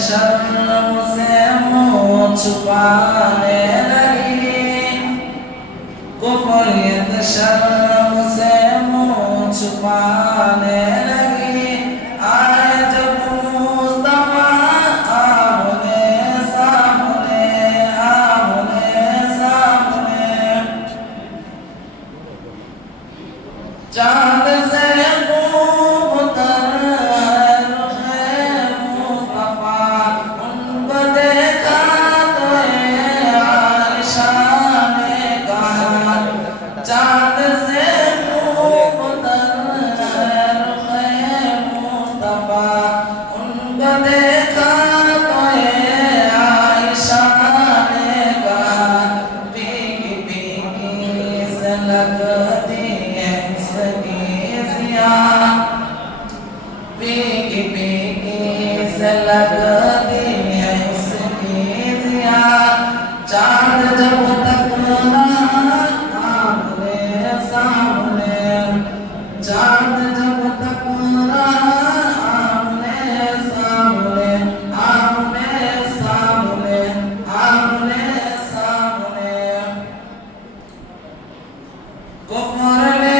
शर्म से मुँह छुपाने लगी, कुफरियत शर्म से मुँह छुपाने लगी। आए जब मुस्तफा आमने सामने, आमने सामने, चांद से लगती है उसकी जिया। चांद जब तक ना आमने सामने, चांद जब तक ना आमने सामने, आमने सामने, आमने सामने, कुफर ने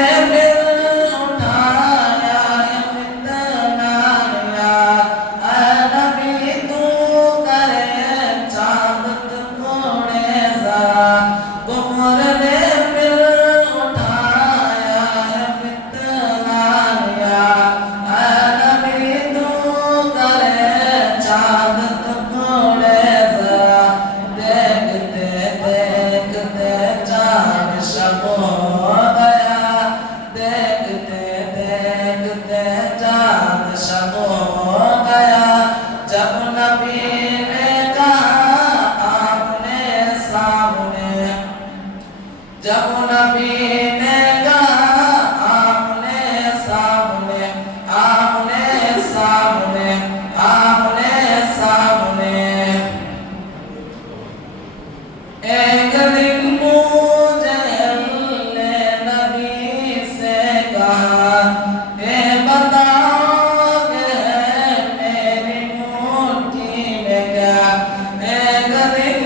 जब नबी ने कहा आमने सामने, आमने सामने, आमने सामने, एक दिन मुझे ने नबी से कहा, ए बताओ कि मेरी मुट्ठी में क्या। एक दिन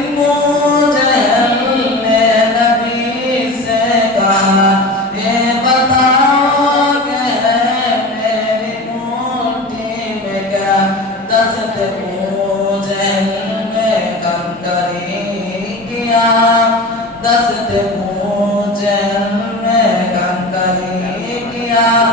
दस्त पूजे में कंकरी किया।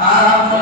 आपने